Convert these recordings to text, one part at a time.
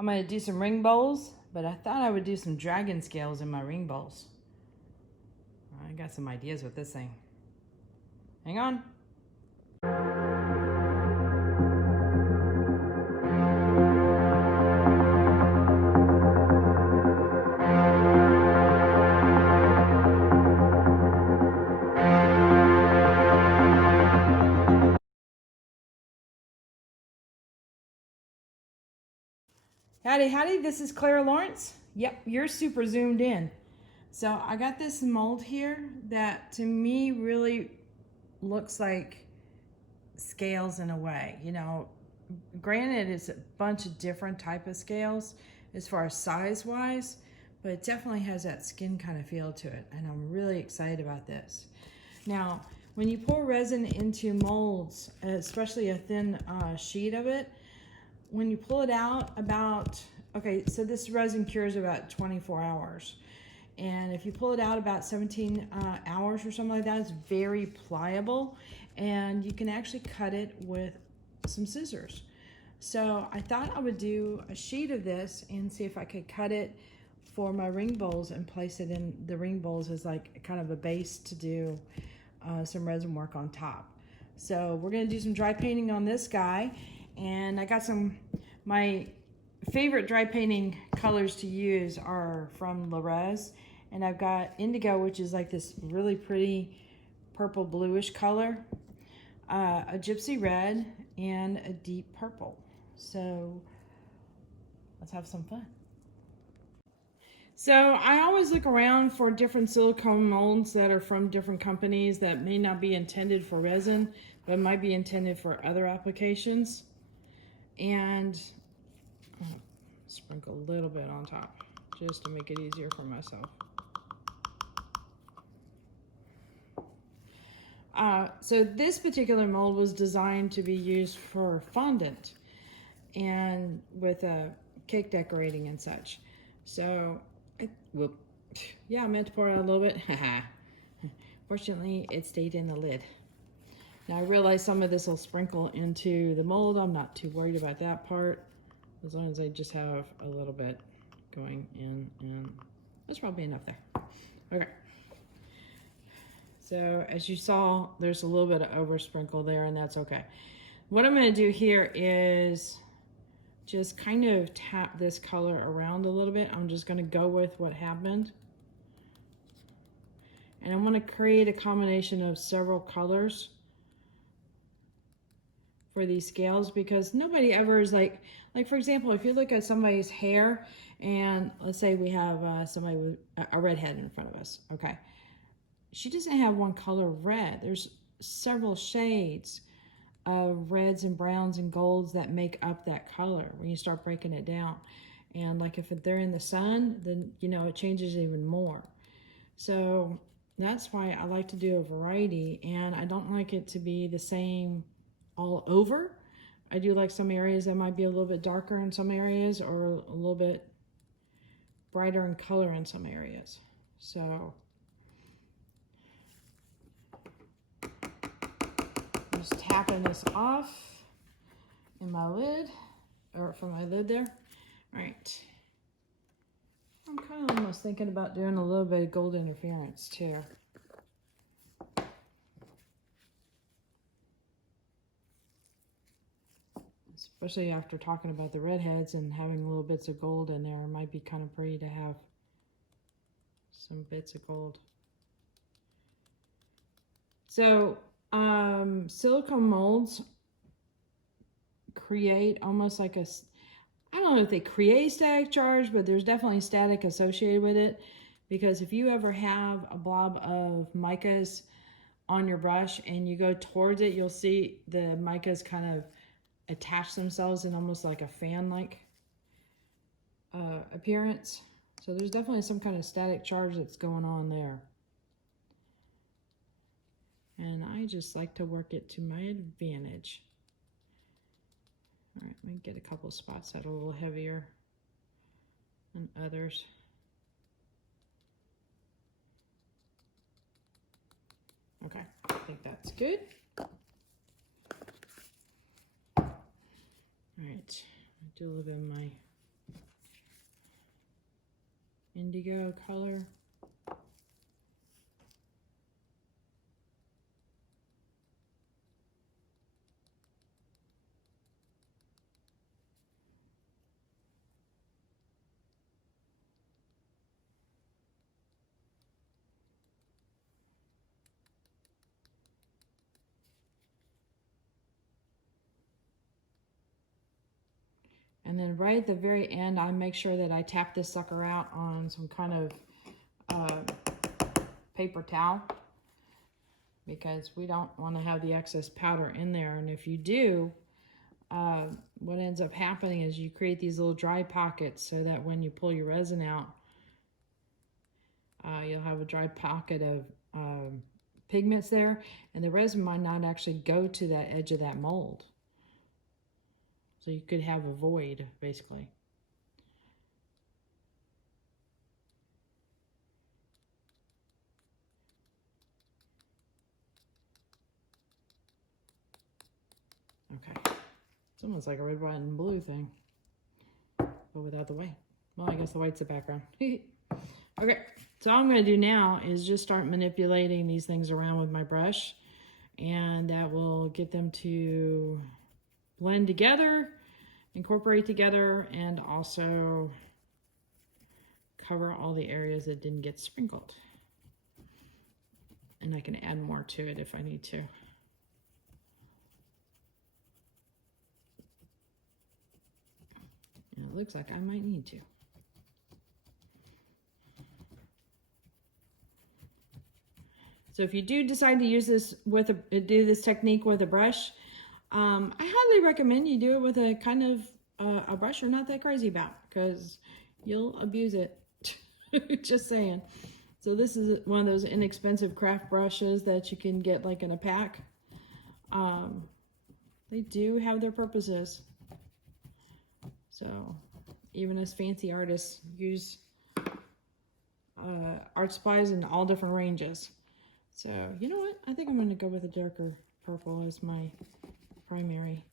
I'm going to do some ring bowls, but I thought I would do some dragon scales in my ring bowls. I got some ideas with this thing. Hang on. Howdy, howdy, this is Clara Lawrence. Yep, you're super zoomed in. So I got this mold here that to me really looks like scales in a way. You know, granted it's a bunch of different type of scales as far as size wise, but it definitely has that skin kind of feel to it, and I'm really excited about this. Now, when you pour resin into molds, especially a thin sheet of it, when you pull it out okay, so this resin cures about 24 hours. And if you pull it out about 17 hours or something like that, it's very pliable. And you can actually cut it with some scissors. So I thought I would do a sheet of this and see if I could cut it for my ring bowls and place it in the ring bowls as like kind of a base to do some resin work on top. So we're gonna do some dry painting on this guy. And I got my favorite dry painting colors to use are from Resin. And I've got indigo, which is like this really pretty purple bluish color, a gypsy red, and a deep purple. So let's have some fun. So I always look around for different silicone molds that are from different companies that may not be intended for resin, but might be intended for other applications. And sprinkle a little bit on top just to make it easier for myself. So this particular mold was designed to be used for fondant and with cake decorating and such. So, I meant to pour out a little bit. Fortunately, it stayed in the lid. Now I realize some of this will sprinkle into the mold. I'm not too worried about that part, as long as I just have a little bit going in, and that's probably enough there. Okay. So as you saw, there's a little bit of over sprinkle there, and that's okay. What I'm going to do here is just kind of tap this color around a little bit. I'm just going to go with what happened. And I want to create a combination of several colors for these scales, because nobody ever is like for example, if you look at somebody's hair, and let's say we have somebody with a redhead in front of us, okay, she doesn't have one color of red. There's several shades of reds and browns and golds that make up that color when you start breaking it down. And like if they're in the sun, then you know it changes even more. So that's why I like to do a variety, and I don't like it to be the same all over. I do like some areas that might be a little bit darker in some areas, or a little bit brighter in color in some areas. So just tapping this off in my lid, or from my lid there. All right. I'm kind of almost thinking about doing a little bit of gold interference too. Especially after talking about the redheads and having little bits of gold in there, it might be kind of pretty to have some bits of gold. So silicone molds create almost like I don't know if they create static charge, but there's definitely static associated with it, because if you ever have a blob of micas on your brush and you go towards it, you'll see the micas kind of attach themselves in almost like a fan-like appearance. So there's definitely some kind of static charge that's going on there. And I just like to work it to my advantage. All right, let me get a couple spots that are a little heavier than others. Okay, I think that's good. All right, I'll do a little bit of my indigo color. And then right at the very end, I make sure that I tap this sucker out on some kind of paper towel, because we don't want to have the excess powder in there. And if you do, what ends up happening is you create these little dry pockets, so that when you pull your resin out, you'll have a dry pocket of pigments there, and the resin might not actually go to that edge of that mold. So you could have a void, basically. Okay. It's almost like a red, white, and blue thing, but without the white. Well, I guess the white's the background. Okay, so all I'm going to do now is just start manipulating these things around with my brush, and that will get them to blend together, incorporate together, and also cover all the areas that didn't get sprinkled. And I can add more to it if I need to. And it looks like I might need to. So if you do decide to use this with do this technique with a brush, I highly recommend you do it with a kind of a brush you're not that crazy about, because you'll abuse it. Just saying. So this is one of those inexpensive craft brushes that you can get like in a pack. They do have their purposes. So even as fancy artists use art supplies in all different ranges. So you know what? I think I'm going to go with a darker purple as my primary.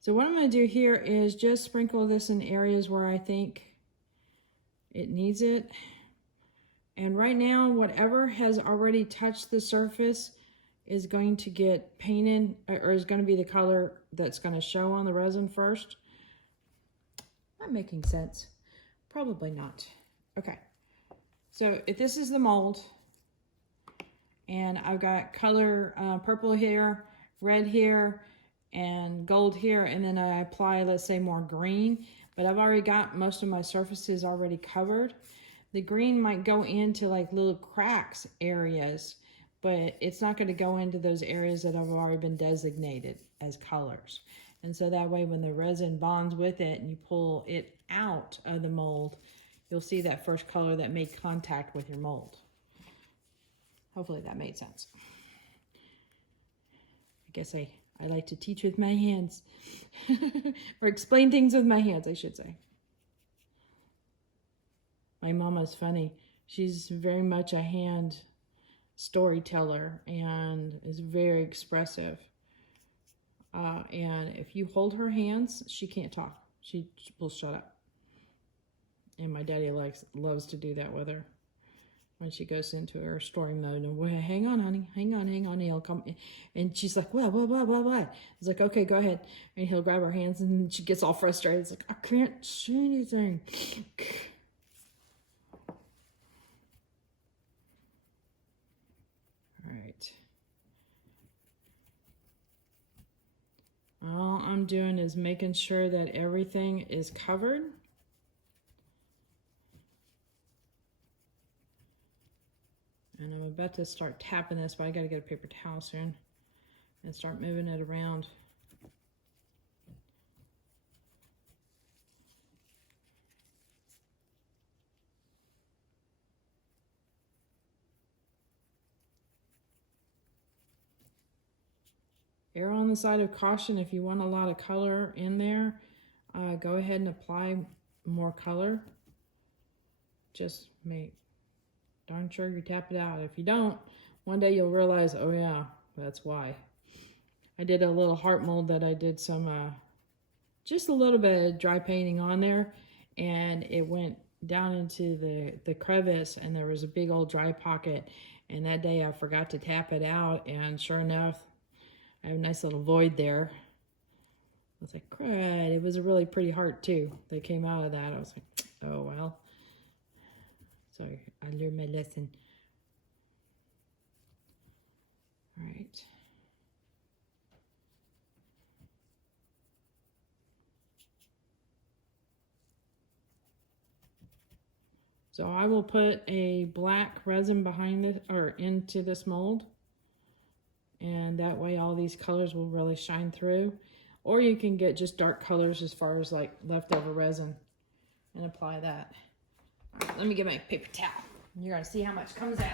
So what I'm going to do here is just sprinkle this in areas where I think it needs it. And right now, whatever has already touched the surface is going to get painted, or is going to be the color that's going to show on the resin first. Not making sense. Probably not. Okay. So if this is the mold, and I've got color purple here, red here, and gold here, and then I apply, let's say, more green, but I've already got most of my surfaces already covered. The green might go into like little cracks areas, but it's not going to go into those areas that have already been designated as colors. And so that way, when the resin bonds with it and you pull it out of the mold, you'll see that first color that made contact with your mold. Hopefully that made sense. I guess I like to teach with my hands, or explain things with my hands, I should say. My mama's funny. She's very much a hand storyteller and is very expressive. And if you hold her hands, she can't talk. She will shut up. And my daddy loves to do that with her. When she goes into her story mode, and well, hang on, honey, hang on, he'll come. And she's like, what? It's like, okay, go ahead. And he'll grab her hands, and she gets all frustrated. It's like, I can't see anything. All right. All I'm doing is making sure that everything is covered. And I'm about to start tapping this, but I gotta get a paper towel soon and start moving it around. Err on the side of caution. If you want a lot of color in there, go ahead and apply more color. Just make darn sure you tap it out. If you don't, one day you'll realize, oh yeah, that's why. I did a little heart mold that I did some, just a little bit of dry painting on there, and it went down into the crevice, and there was a big old dry pocket, and that day I forgot to tap it out, and sure enough, I have a nice little void there. I was like, crud. It was a really pretty heart too that came out of that. I was like, oh well. So I learned my lesson. All right. So I will put a black resin behind it, or into this mold, and that way all these colors will really shine through. Or you can get just dark colors as far as like leftover resin and apply that. All right, let me get my paper towel. You're gonna see how much comes out.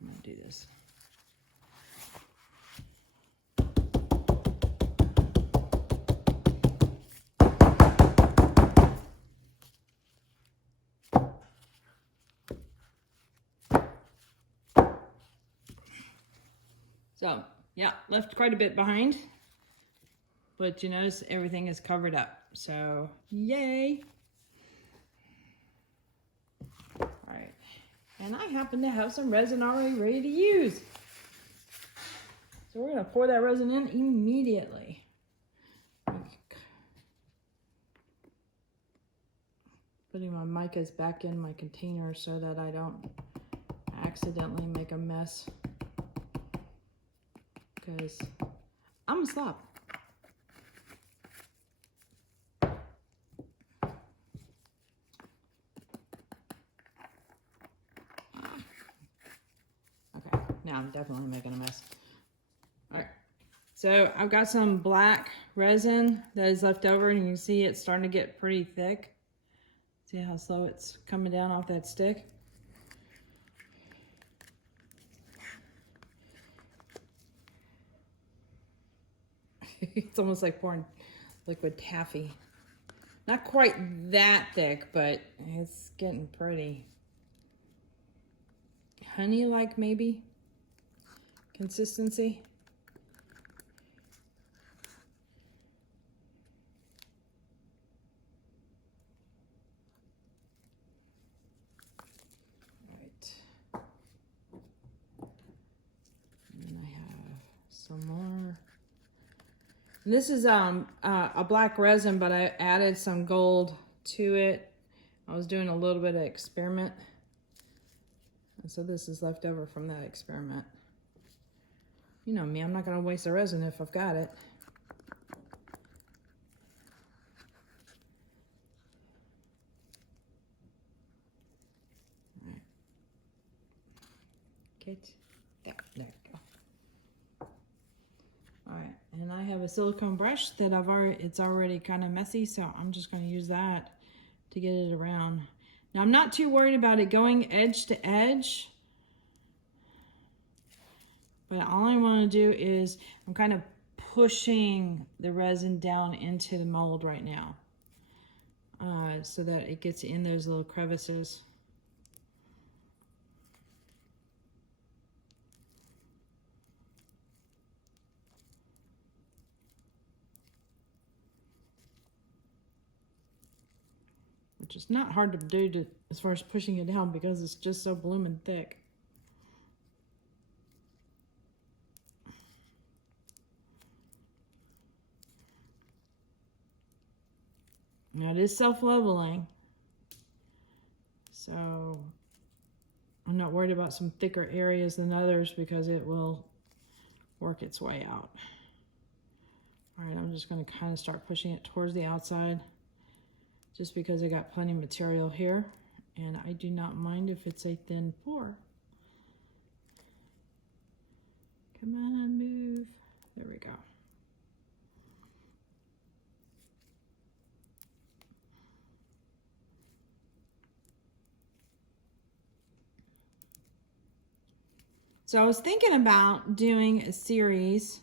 I'm gonna do this. So, yeah, left quite a bit behind, but you notice everything is covered up. So, yay. All right, and I happen to have some resin already ready to use. So we're gonna pour that resin in immediately. Putting my micas back in my container so that I don't accidentally make a mess, because I'm a slop. Okay, now I'm definitely making a mess. All right, so I've got some black resin that is left over, and you can see it's starting to get pretty thick. See how slow it's coming down off that stick? It's almost like pouring liquid taffy. Not quite that thick, but it's getting pretty. Honey-like maybe? Consistency? Right. And then I have some more. And this is a black resin, but I added some gold to it. I was doing a little bit of experiment. And so this is left over from that experiment. You know me, I'm not gonna waste the resin if I've got it. All right. Get there we go. All right, and I have a silicone brush that it's already kind of messy, so I'm just gonna use that to get it around. Now I'm not too worried about it going edge to edge, but all I want to do is I'm kind of pushing the resin down into the mold right now, so that it gets in those little crevices. Which is not hard to do as far as pushing it down, because it's just so blooming thick. Now it is self-leveling, so I'm not worried about some thicker areas than others, because it will work its way out. All right, I'm just going to kind of start pushing it towards the outside, just because I got plenty of material here, and I do not mind if it's a thin pour. Come on, move. There we go. So I was thinking about doing a series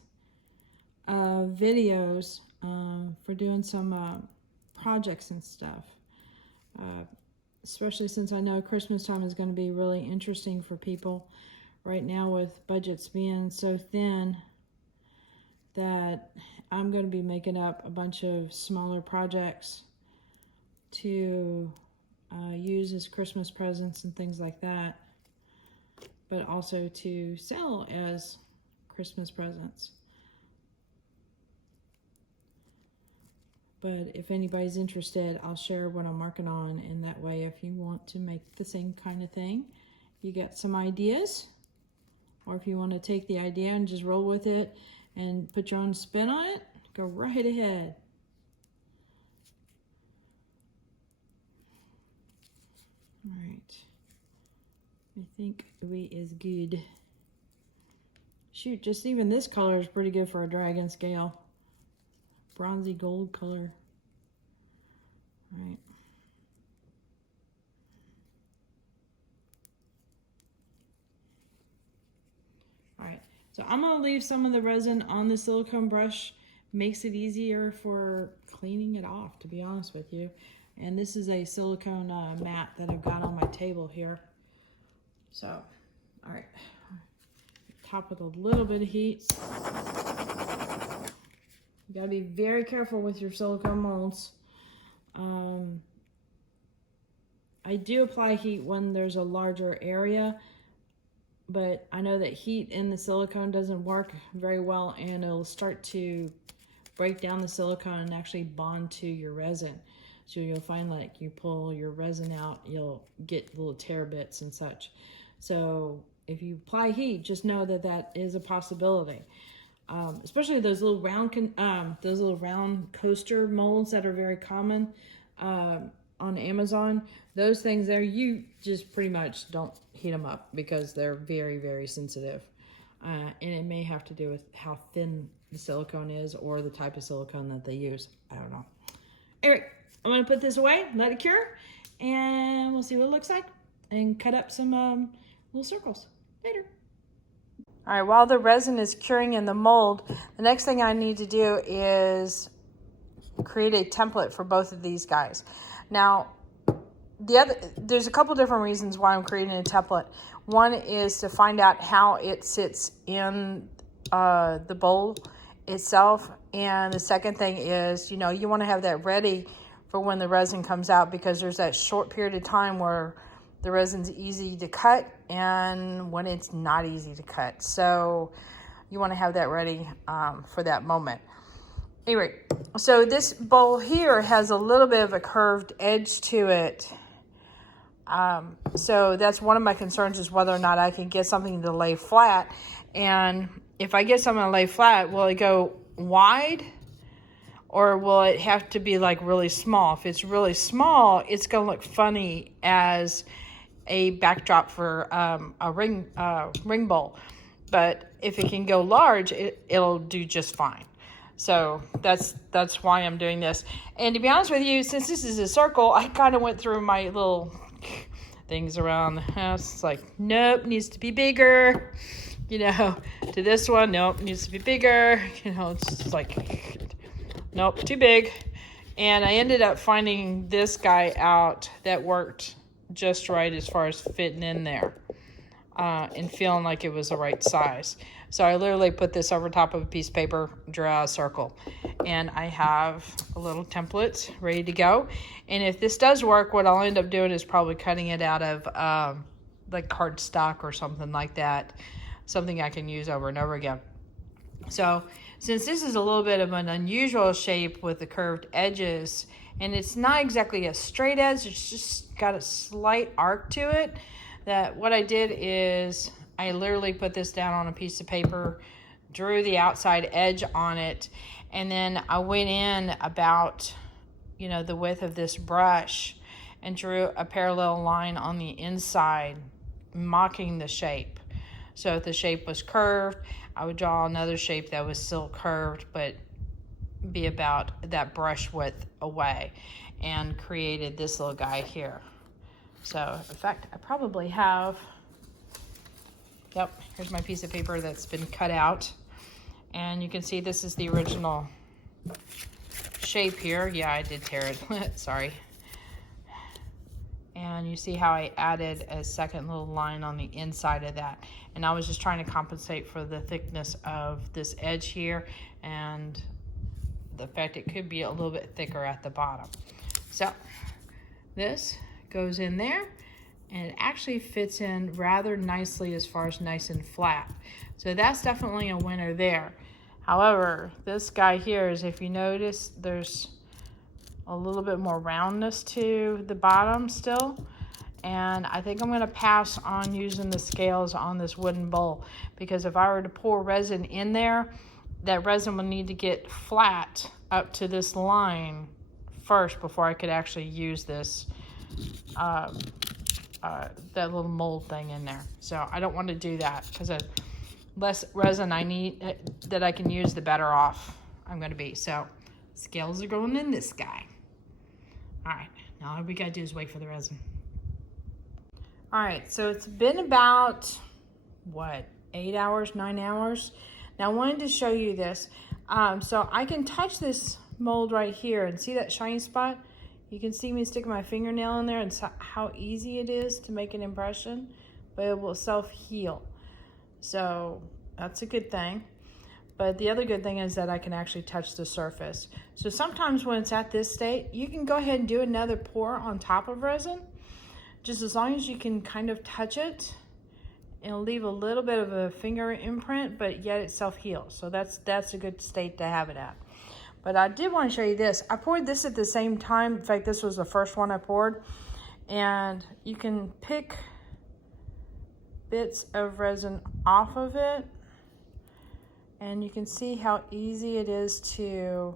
of videos for doing some projects and stuff. Especially since I know Christmas time is going to be really interesting for people right now, with budgets being so thin, that I'm going to be making up a bunch of smaller projects to use as Christmas presents and things like that, but also to sell as Christmas presents. But if anybody's interested, I'll share what I'm working on, and that way if you want to make the same kind of thing, you get some ideas, or if you want to take the idea and just roll with it and put your own spin on it, go right ahead. All right, I think we is good. Shoot, just even this color is pretty good for a dragon scale. Bronzy gold color. All right. All right, so I'm gonna leave some of the resin on the silicone brush. Makes it easier for cleaning it off, to be honest with you. And this is a silicone mat that I've got on my table here. So, all right, top with a little bit of heat. You gotta be very careful with your silicone molds. I do apply heat when there's a larger area, but I know that heat in the silicone doesn't work very well, and it'll start to break down the silicone and actually bond to your resin. So you'll find, like, you pull your resin out, you'll get little tear bits and such. So if you apply heat, just know that that is a possibility. Especially those little round coaster molds that are very common on Amazon. Those things there, you just pretty much don't heat them up because they're very, very sensitive. And it may have to do with how thin the silicone is or the type of silicone that they use. I don't know. Anyway, I'm going to put this away, let it cure, and we'll see what it looks like, and cut up some little circles later. All right, while the resin is curing in the mold, the next thing I need to do is create a template for both of these guys. Now, there's a couple different reasons why I'm creating a template. One is to find out how it sits in the bowl itself, and the second thing is, you want to have that ready for when the resin comes out, because there's that short period of time where the resin's easy to cut and when it's not easy to cut. So you want to have that ready for that moment. Anyway, so this bowl here has a little bit of a curved edge to it. So that's one of my concerns, is whether or not I can get something to lay flat. And if I get something to lay flat, will it go wide, or will it have to be like really small? If it's really small, it's going to look funny as a backdrop for a ring bowl. But if it can go large, it'll do just fine. So that's why I'm doing this. And to be honest with you, since this is a circle, I kind of went through my little things around the house. It's like, nope, needs to be bigger. To this one, nope, needs to be bigger. It's just like, nope, too big. And I ended up finding this guy out that worked just right as far as fitting in there and feeling like it was the right size. So I literally put this over top of a piece of paper, drew out a circle, and I have a little template ready to go. And if this does work, what I'll end up doing is probably cutting it out of like cardstock or something like that, something I can use over and over again. So since this is a little bit of an unusual shape with the curved edges, and it's not exactly a straight edge, it's just got a slight arc to it, that what I did is I literally put this down on a piece of paper, drew the outside edge on it, and then I went in about, the width of this brush and drew a parallel line on the inside, mocking the shape. So if the shape was curved, I would draw another shape that was still curved, but be about that brush width away, and created this little guy here. So in fact, I probably have Yep, here's my piece of paper that's been cut out. And you can see this is the original shape here. Yeah, I did tear it, sorry. And you see how I added a second little line on the inside of that. And I was just trying to compensate for the thickness of this edge here and the fact it could be a little bit thicker at the bottom. So this goes in there and it actually fits in rather nicely as far as nice and flat. So that's definitely a winner there. However, this guy here is, if you notice, there's a little bit more roundness to the bottom still. And I think I'm gonna pass on using the scales on this wooden bowl, because if I were to pour resin in there, that resin will need to get flat up to this line first before I could actually use this, that little mold thing in there. So I don't want to do that, because the less resin I need that I can use, the better off I'm going to be. So scales are going in this guy. All right, now all we got to do is wait for the resin. All right, so it's been about, what, 8 hours, 9 hours? Now I wanted to show you this. So I can touch this mold right here and see that shiny spot. You can see me sticking my fingernail in there and how easy it is to make an impression, but it will self-heal. So that's a good thing. But the other good thing is that I can actually touch the surface. So sometimes when it's at this state, you can go ahead and do another pour on top of resin, just as long as you can kind of touch it. It'll leave a little bit of a finger imprint, but yet it self-heals. So that's a good state to have it at. But I did want to show you this. I poured this at the same time. In fact, this was the first one I poured. And you can pick bits of resin off of it. And you can see how easy it is to,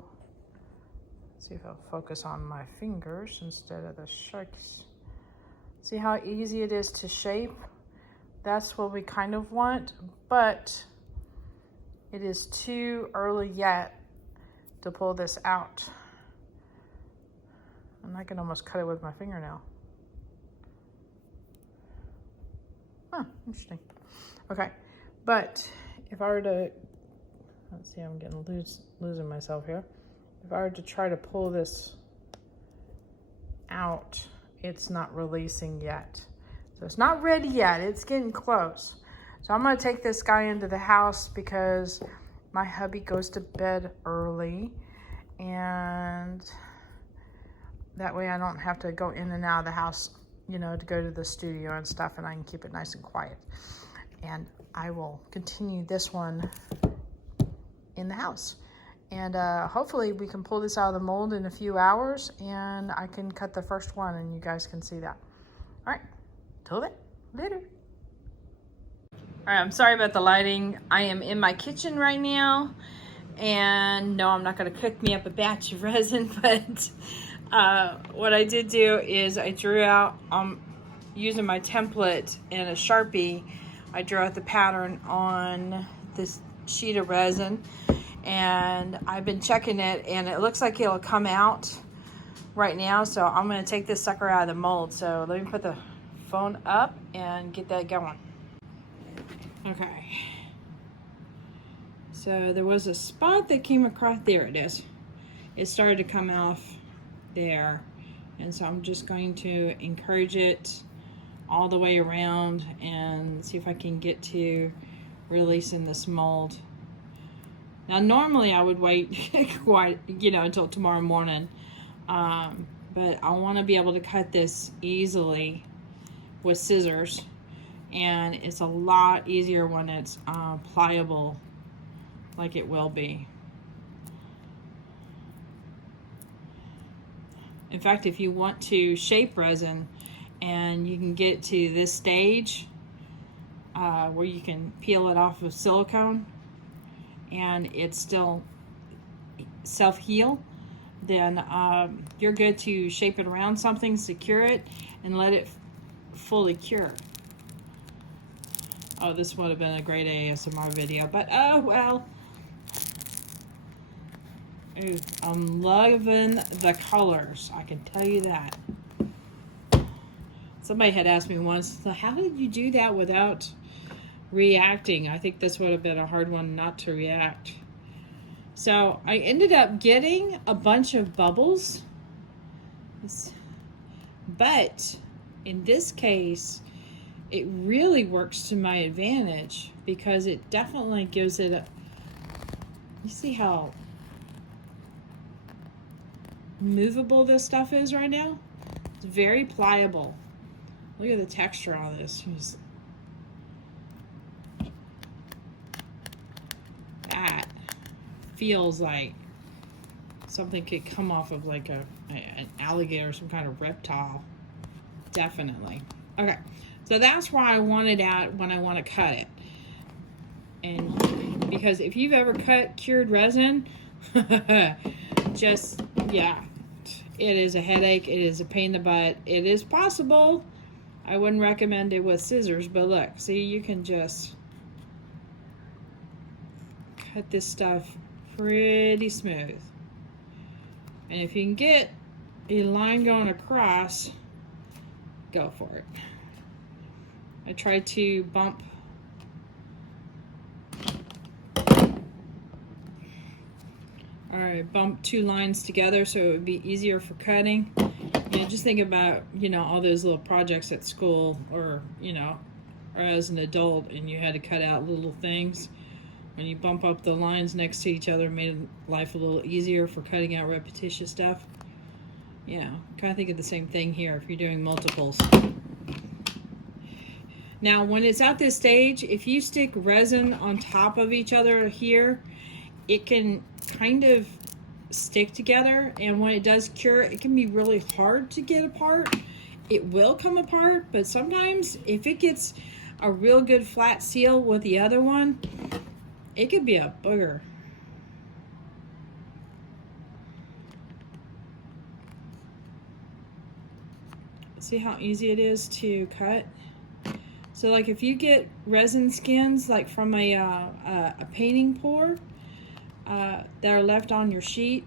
let's see if I'll focus on my fingers instead of the sharks. See how easy it is to shape? That's what we kind of want, but it is too early yet to pull this out. And I can almost cut it with my fingernail. Huh, interesting. Okay, but if I were to, let's see, I'm getting losing myself here. If I were to try to pull this out, it's not releasing yet. So it's not ready yet, it's getting close. So I'm gonna take this guy into the house because my hubby goes to bed early, and that way I don't have to go in and out of the house, you know, to go to the studio and stuff, and I can keep it nice and quiet. And I will continue this one in the house. And hopefully we can pull this out of the mold in a few hours, and I can cut the first one and you guys can see that. All right. Till then, later. All right, I'm sorry about the lighting. I am in my kitchen right now, and no, I'm not gonna cook me up a batch of resin, but what I did do is I drew out, using my template and a Sharpie, I drew out the pattern on this sheet of resin, and I've been checking it, and it looks like it'll come out right now, so I'm gonna take this sucker out of the mold. So let me put the phone up and get that going. Okay, so there was a spot that came across, there it is. It started to come off there, and so I'm just going to encourage it all the way around and see if I can get to releasing this mold. Now normally I would wait quite, you know, until tomorrow morning, but I want to be able to cut this easily with scissors, and it's a lot easier when it's pliable like it will be. In fact, if you want to shape resin and you can get to this stage where you can peel it off of silicone and it's still self-heal, then you're good to shape it around something, secure it, and let it fully cure. Oh, this would have been a great ASMR video, but oh well. Ooh, I'm loving the colors, I can tell you that. Somebody had asked me once, so how did you do that without reacting. I think this would have been a hard one not to react. So I ended up getting a bunch of bubbles, but in this case, it really works to my advantage because it definitely gives it a, you see how movable this stuff is right now? It's very pliable. Look at the texture on this. That feels like something could come off of like an alligator, some kind of reptile. Definitely. Okay, so that's why I want it at when I want to cut it. And because if you've ever cut cured resin, just, yeah, it is a headache. It is a pain in the butt. It is possible. I wouldn't recommend it with scissors, but look, see, you can just cut this stuff pretty smooth. And if you can get a line going across, go for it. I tried to bump two lines together so it would be easier for cutting. You know, just think about, you know, all those little projects at school or, you know, or as an adult and you had to cut out little things. When you bump up the lines next to each other, it made life a little easier for cutting out repetitious stuff. Yeah, kind of think of the same thing here if you're doing multiples. Now, when it's at this stage, if you stick resin on top of each other here, it can kind of stick together, and when it does cure, it can be really hard to get apart. It will come apart, but sometimes if it gets a real good flat seal with the other one, it could be a booger. See how easy it is to cut? So like if you get resin skins like from a painting pour that are left on your sheet,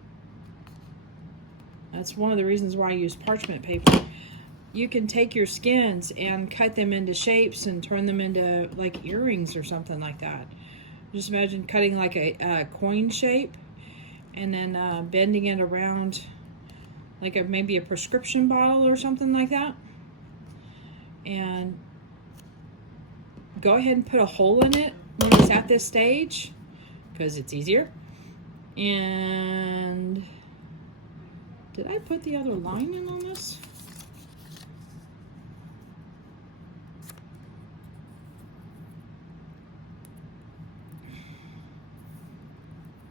that's one of the reasons why I use parchment paper. You can take your skins and cut them into shapes and turn them into like earrings or something like that. Just imagine cutting like a coin shape and then bending it around like maybe a prescription bottle or something like that. And go ahead and put a hole in it when it's at this stage because it's easier. And did I put the other line in on this?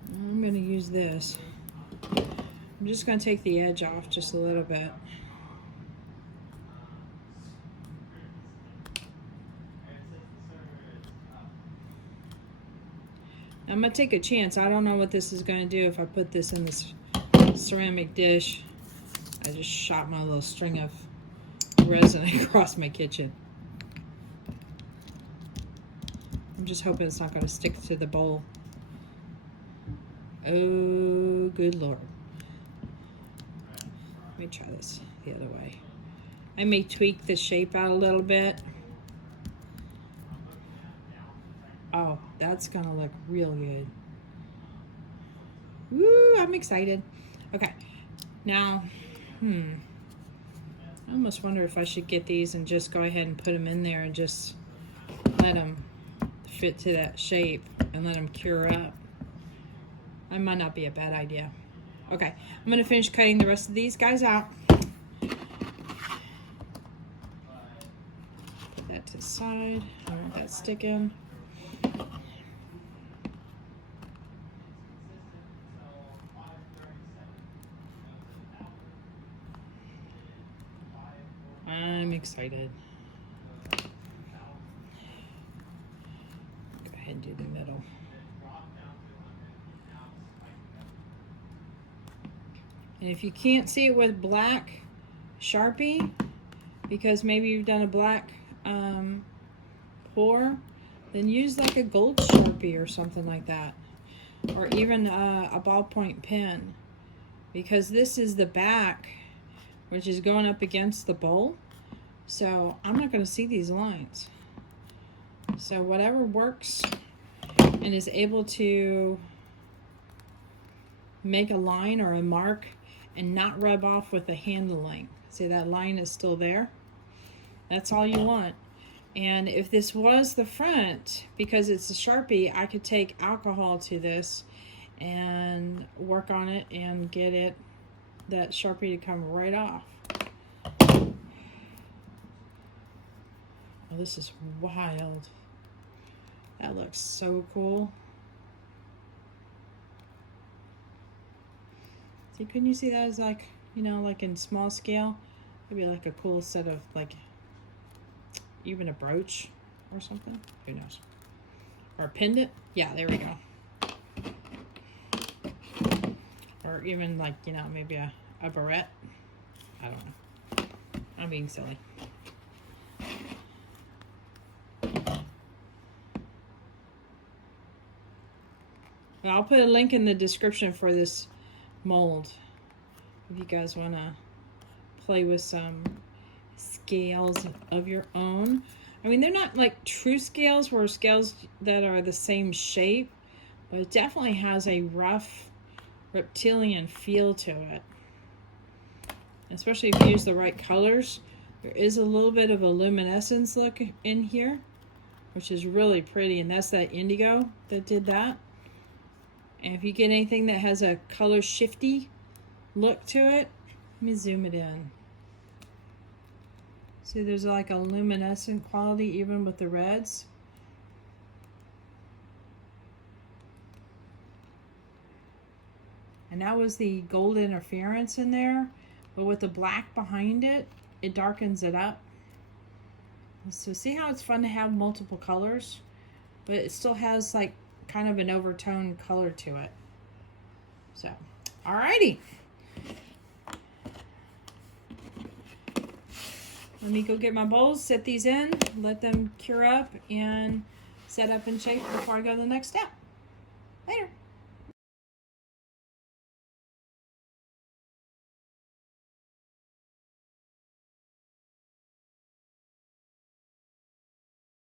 I'm going to use this. I'm just going to take the edge off just a little bit. I'm going to take a chance. I don't know what this is going to do if I put this in this ceramic dish. I just shot my little string of resin across my kitchen. I'm just hoping it's not going to stick to the bowl. Oh, good Lord. Let me try this the other way. I may tweak the shape out a little bit. Oh, that's gonna look real good. Woo, I'm excited. Okay, now, I almost wonder if I should get these and just go ahead and put them in there and just let them fit to that shape and let them cure up. That might not be a bad idea. Okay, I'm gonna finish cutting the rest of these guys out. Put that to the side. I don't want that sticking. I'm excited. Go ahead and do the middle. And if you can't see it with black Sharpie, because maybe you've done a black pour, then use like a gold Sharpie or something like that. Or even a ballpoint pen. Because this is the back, which is going up against the bowl. So I'm not going to see these lines. So whatever works and is able to make a line or a mark and not rub off with the handling. See, that line is still there. That's all you want. And if this was the front, because it's a Sharpie, I could take alcohol to this and work on it and get it, that Sharpie to come right off. Oh, this is wild. That looks so cool. See, couldn't you see that as like, you know, like in small scale? It'd be like a cool set of, like, even a brooch or something. Who knows? Or a pendant. Yeah, there we go. Or even like, you know, maybe a barrette. I don't know. I'm being silly. Well, I'll put a link in the description for this mold if you guys want to play with some scales of your own. I mean, they're not like true scales where scales that are the same shape, but it definitely has a rough reptilian feel to it. Especially if you use the right colors. There is a little bit of a luminescence look in here, which is really pretty, and that's that indigo that did that. And if you get anything that has a color shifty look to it, let me zoom it in. See, there's like a luminescent quality even with the reds. And that was the gold interference in there, but with the black behind it, it darkens it up. So see how it's fun to have multiple colors, but it still has like kind of an overtone color to it. So, alrighty. Let me go get my bowls, set these in, let them cure up, and set up and shape before I go to the next step. Later.